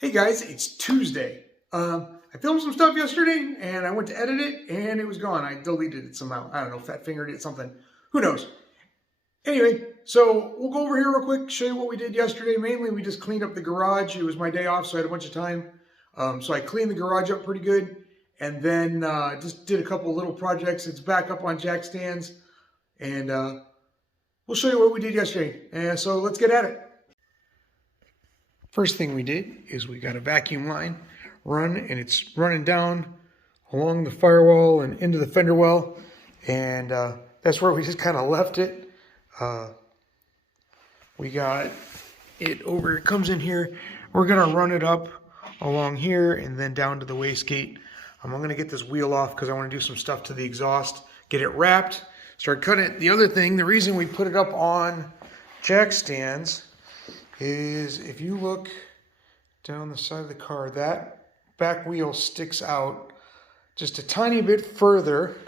Hey guys, it's Tuesday. I filmed some stuff yesterday and I went to edit it and it was gone. I deleted it somehow. I don't know, fat fingered it, something. Who knows? Anyway, so we'll go over here real quick, show you what we did yesterday. Mainly, we just cleaned up the garage. It was my day off, so I had a bunch of time. So I cleaned the garage up pretty good and then just did a couple little projects. It's back up on jack stands and we'll show you what we did yesterday. So let's get at it. First thing we did is we got a vacuum line run, and it's running down along the firewall and into the fender well, and that's where we just kind of left it. We got it over, it comes in here. We're gonna run it up along here and then down to the wastegate. I'm gonna get this wheel off because I want to do some stuff to the exhaust, get it wrapped, start cutting it. The other thing, the reason we put it up on jack stands is if you look down the side of the car, that back wheel sticks out just a tiny bit further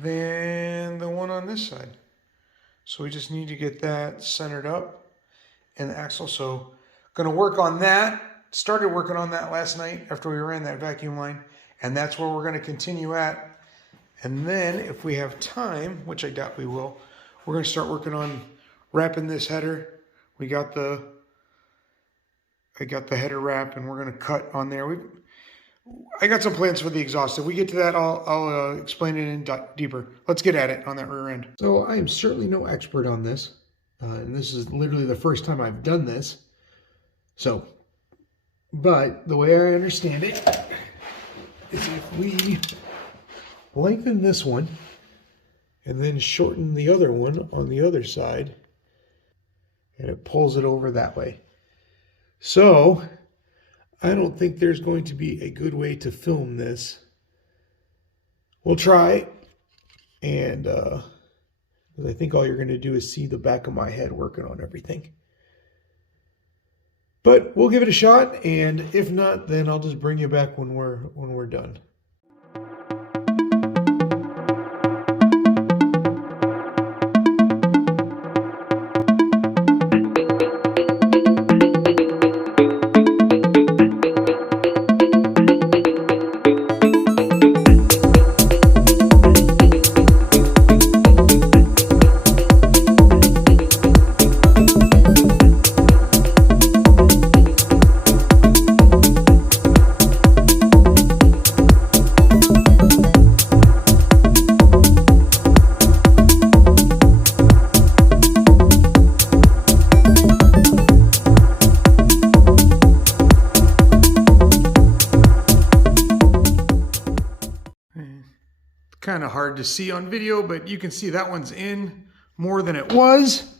than the one on this side. So we just need to get that centered up in the axle. So gonna work on that. Started working on that last night after we ran that vacuum line, and that's where we're gonna continue at. And then if we have time, which I doubt we will, we're gonna start working on wrapping this header. I got the header wrap, and we're gonna cut on there. I got some plans for the exhaust. If we get to that, I'll explain it in deeper. Let's get at it on that rear end. So I am certainly no expert on this, and this is literally the first time I've done this. So, but the way I understand it is if we lengthen this one and then shorten the other one on the other side, and it pulls it over that way. So I don't think there's going to be a good way to film this. We'll try, and I think all you're going to do is see the back of my head working on everything. But we'll give it a shot, and if not, then I'll just bring you back when we're done. Kind of hard to see on video, but you can see that one's in more than it was,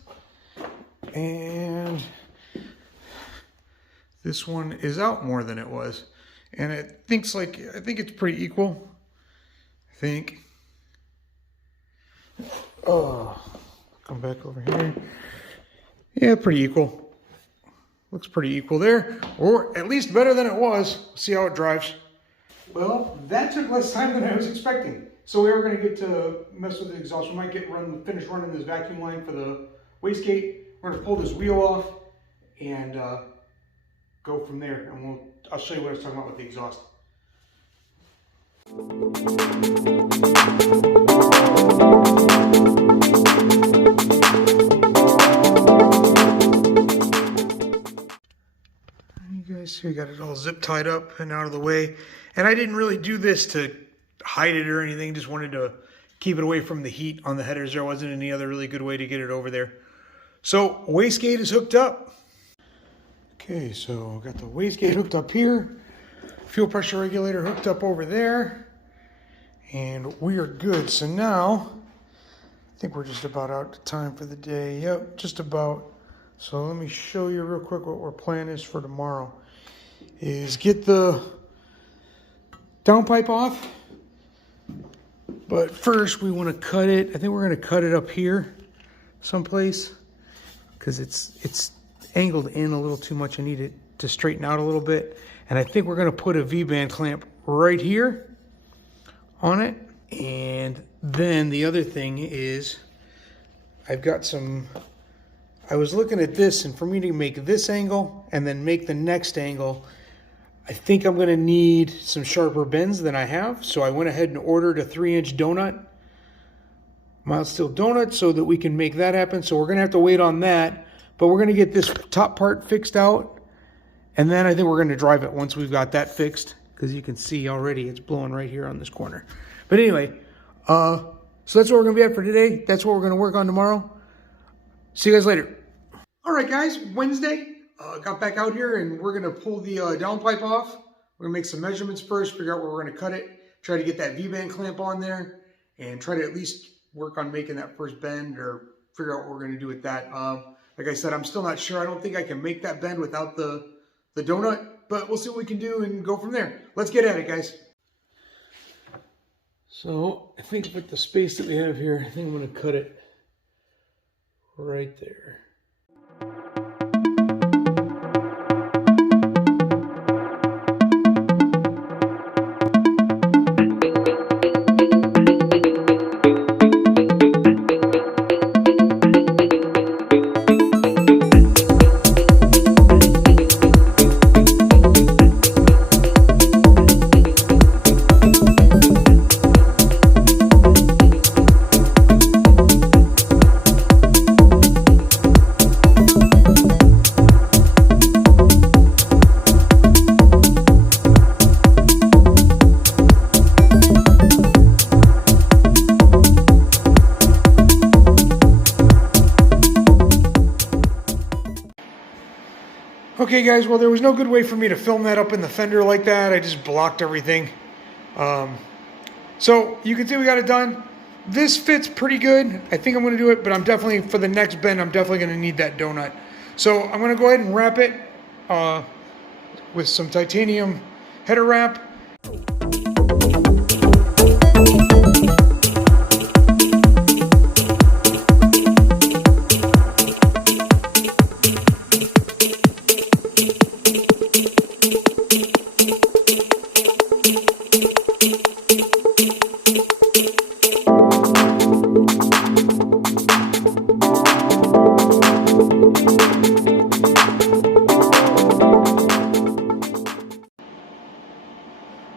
and this one is out more than it was, and I think it's pretty equal. I think. Oh, come back over here. Yeah, pretty equal. Looks pretty equal there, or at least better than it was. See how it drives. Well, that took less time than I was expecting. So we are going to get to mess with the exhaust. We might finish running this vacuum line for the wastegate. We're going to pull this wheel off and go from there. And I'll show you what I was talking about with the exhaust. You guys see we got it all zip tied up and out of the way. And I didn't really do this to hide it or anything, just wanted to keep it away from the heat on the headers. There wasn't any other really good way to get it over there. So wastegate is hooked up. Okay, so got the wastegate hooked up here, fuel pressure regulator hooked up over there, and we are good. So now I think we're just about out of time for the day. Yep, just about. So let me show you real quick what our plan is for tomorrow. Is get the downpipe off. But first we want to cut it. I think we're going to cut it up here someplace because it's angled in a little too much. I need it to straighten out a little bit. And I think we're going to put a V-band clamp right here on it. And then the other thing is I've got some I was looking at this, and for me to make this angle and then make the next angle, I think I'm going to need some sharper bends than I have. So I went ahead and ordered a 3-inch donut, mild steel donut, so that we can make that happen. So we're going to have to wait on that, but we're going to get this top part fixed out, and then I think we're going to drive it once we've got that fixed, because you can see already it's blowing right here on this corner. But anyway, so that's what we're going to be at for today. That's what we're going to work on tomorrow. See you guys later. All right, guys, Wednesday. Got back out here, and we're going to pull the downpipe off. We're going to make some measurements first, figure out where we're going to cut it, try to get that V-band clamp on there, and try to at least work on making that first bend, or figure out what we're going to do with that. Like I said, I'm still not sure. I don't think I can make that bend without the donut, but we'll see what we can do and go from there. Let's get at it, guys. So I think with the space that we have here, I think I'm going to cut it right there. Okay guys, well there was no good way for me to film that up in the fender like that. I just blocked everything. So you can see we got it done. This fits pretty good. I think I'm going to do it, but I'm definitely, for the next bend, I'm definitely going to need that donut. So I'm going to go ahead and wrap it with some titanium header wrap.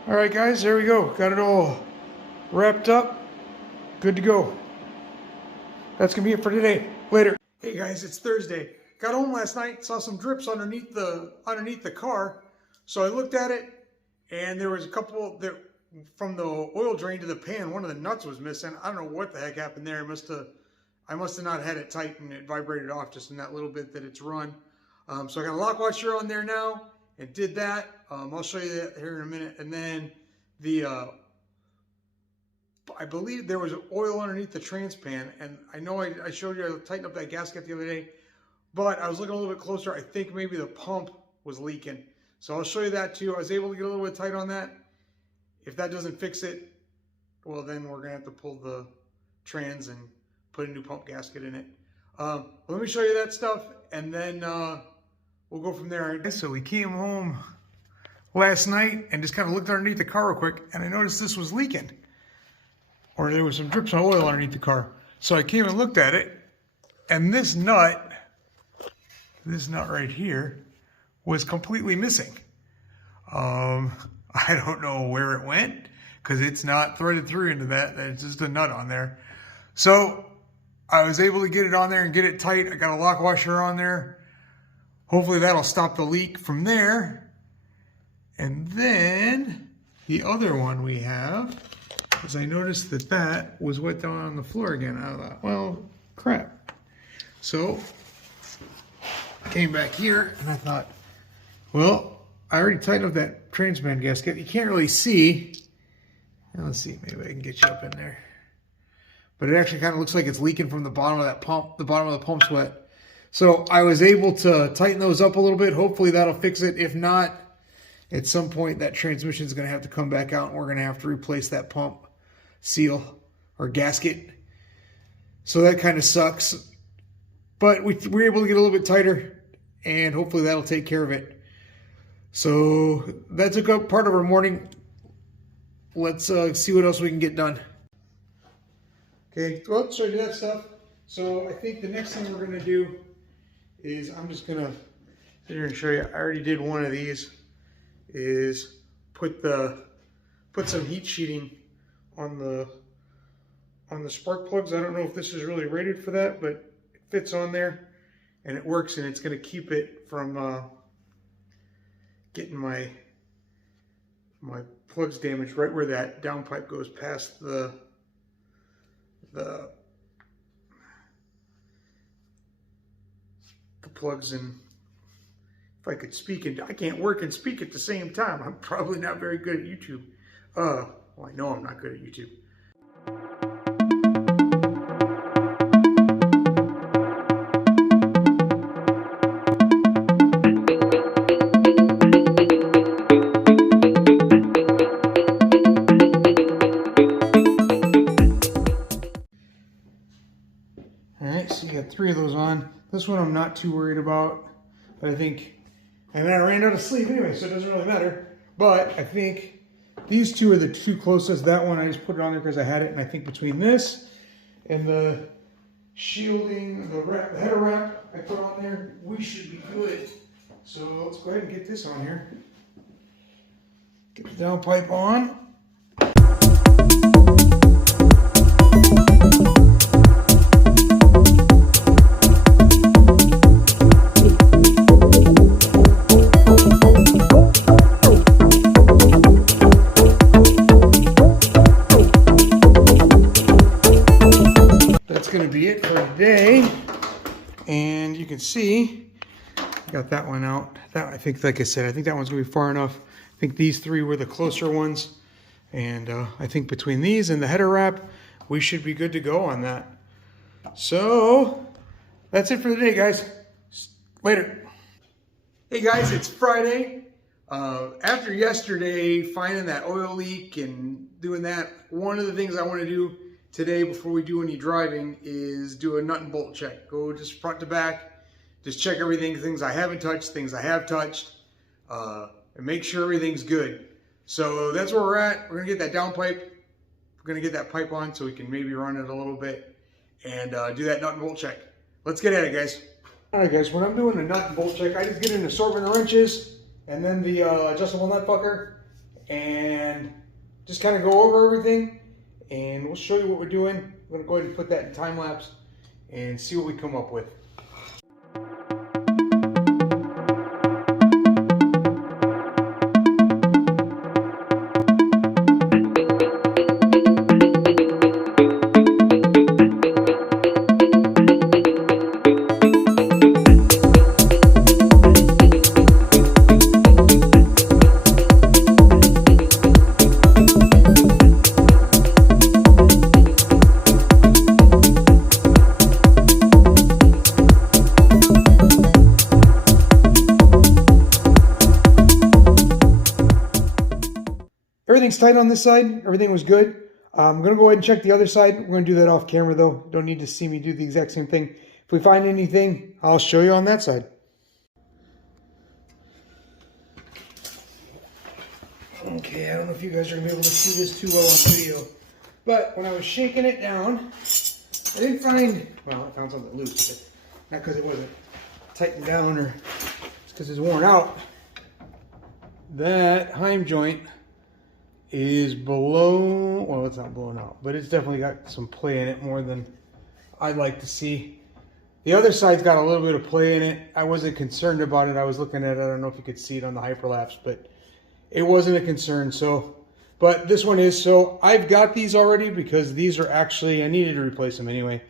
Alright guys, there we go. Got it all wrapped up. Good to go. That's going to be it for today. Later. Hey guys, it's Thursday. Got home last night, saw some drips underneath the car. So I looked at it, and there was a couple there from the oil drain to the pan. One of the nuts was missing. I don't know what the heck happened there. I must have not had it tight, and it vibrated off just in that little bit that it's run. So I got a lock washer on there now, and did that. I'll show you that here in a minute. And then I believe there was oil underneath the trans pan, and I know I showed you I tightened up that gasket the other day, but I was looking a little bit closer. I think maybe the pump was leaking. So I'll show you that too. I was able to get a little bit tight on that. If that doesn't fix it, well then we're gonna have to pull the trans and put a new pump gasket in it. Let me show you that stuff, and then we'll go from there. So we came home last night and just kind of looked underneath the car real quick, and I noticed this was leaking, or there was some drips of oil underneath the car. So I came and looked at it, and this nut right here was completely missing. I don't know where it went, because it's not threaded through into that. It's just a nut on there. So I was able to get it on there and get it tight. I got a lock washer on there. Hopefully that'll stop the leak from there. And then the other one we have, because I noticed that was wet down on the floor again. I thought, well, crap. So I came back here and I thought, well, I already tightened up that transman gasket. You can't really see. Let's see, maybe I can get you up in there. But it actually kind of looks like it's leaking from the bottom of that pump. The bottom of the pump's wet. So I was able to tighten those up a little bit. Hopefully that'll fix it. If not, at some point that transmission is going to have to come back out, and we're going to have to replace that pump seal or gasket. So that kind of sucks. But we were able to get a little bit tighter, and hopefully that'll take care of it. So that took up part of our morning. Let's see what else we can get done. Okay, well, so I do that stuff. So I think the next thing we're going to do is I'm just gonna sit here and show you. I already did one of these, is put some heat sheeting on the spark plugs. I don't know if this is really rated for that, but it fits on there and it works, and it's going to keep it from getting my plugs damaged right where that downpipe goes past the plugs. And if I could speak, and I can't work and speak at the same time, I'm probably not very good at YouTube. Well, I know I'm not good at YouTube. Alright, so you got 3 of those on. This one I'm not too worried about, but I think, and then I ran out of sleep anyway, so it doesn't really matter. But I think these 2 are the 2 closest. That one I just put it on there because I had it, and I think between this and the shielding, the header wrap I put on there, we should be good. So let's go ahead and get this on here. Get the downpipe on. Going to be it for today, and you can see I got that one out. That, I think, like I said, I think that one's gonna be far enough. I think these 3 were the closer ones, and I think between these and the header wrap, we should be good to go on that. So that's it for the day, guys. Later. Hey guys, it's Friday. After yesterday finding that oil leak and doing that, one of the things I want to do today before we do any driving is do a nut and bolt check. Go just front to back, just check everything, things I haven't touched, things I have touched, and make sure everything's good. So that's where we're at. We're gonna get that downpipe. We're gonna get that pipe on so we can maybe run it a little bit and do that nut and bolt check. Let's get at it, guys. All right, guys, when I'm doing a nut and bolt check, I just get an assortment of wrenches and then the adjustable nut fucker and just kind of go over everything. And we'll show you what we're doing. I'm going to go ahead and put that in time lapse and see what we come up with. Everything's tight on this side. Everything was good. I'm going to go ahead and check the other side. We're going to do that off camera though. Don't need to see me do the exact same thing. If we find anything, I'll show you on that side. Okay, I don't know if you guys are going to be able to see this too well on video. But when I was shaking it down, I didn't find, well, I found something loose. But not because it wasn't tightened down or it's because it's worn out. That heim joint is below, well, it's not blown out, but it's definitely got some play in it, more than I'd like to see. The other side's got a little bit of play in it. I wasn't concerned about it. I was looking at it. I don't know if you could see it on the hyperlapse, but it wasn't a concern. So, but this one is. So I've got these already because these are actually, I needed to replace them anyway.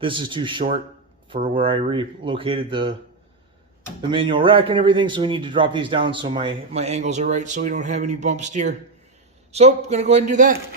This is too short for where I relocated the manual rack and everything, so we need to drop these down so my angles are right so we don't have any bumps here. So I'm gonna go ahead and do that.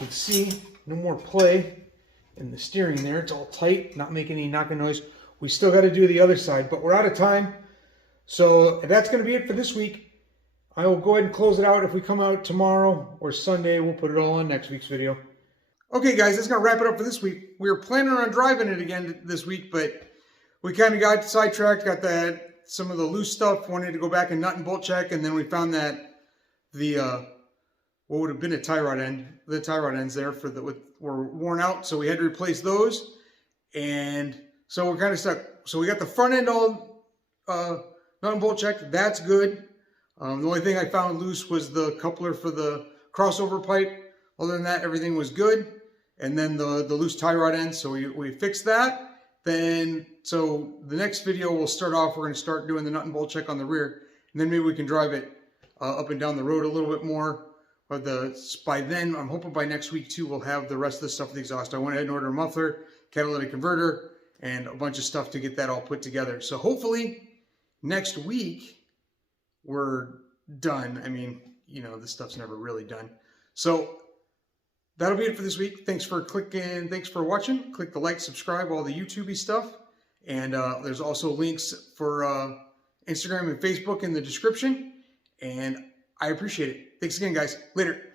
can see, no more play in the steering there. It's all tight, not making any knocking noise. We still got to do the other side, but we're out of time. So that's going to be it for this week. I will go ahead and close it out. If we come out tomorrow or Sunday, we'll put it all on next week's video. Okay, guys, that's going to wrap it up for this week. We were planning on driving it again this week, but we kind of got sidetracked, got some of the loose stuff, wanted to go back and nut and bolt check, and then we found that the what would have been a tie rod end, the tie rod ends there were worn out, so we had to replace those, and so we're kind of stuck. So we got the front end all nut and bolt checked. That's good. The only thing I found loose was the coupler for the crossover pipe. Other than that, everything was good. And then the loose tie rod end, so we fixed that. Then, so the next video we'll start off, we're going to start doing the nut and bolt check on the rear, and then maybe we can drive it up and down the road a little bit more. But by then, I'm hoping by next week too, we'll have the rest of the stuff with the exhaust. I went ahead and ordered a muffler, catalytic converter, and a bunch of stuff to get that all put together. So hopefully next week we're done. I mean, you know, this stuff's never really done. So that'll be it for this week. Thanks for clicking. Thanks for watching. Click the like, subscribe, all the YouTube-y stuff. And there's also links for Instagram and Facebook in the description. And I appreciate it. Thanks again, guys. Later.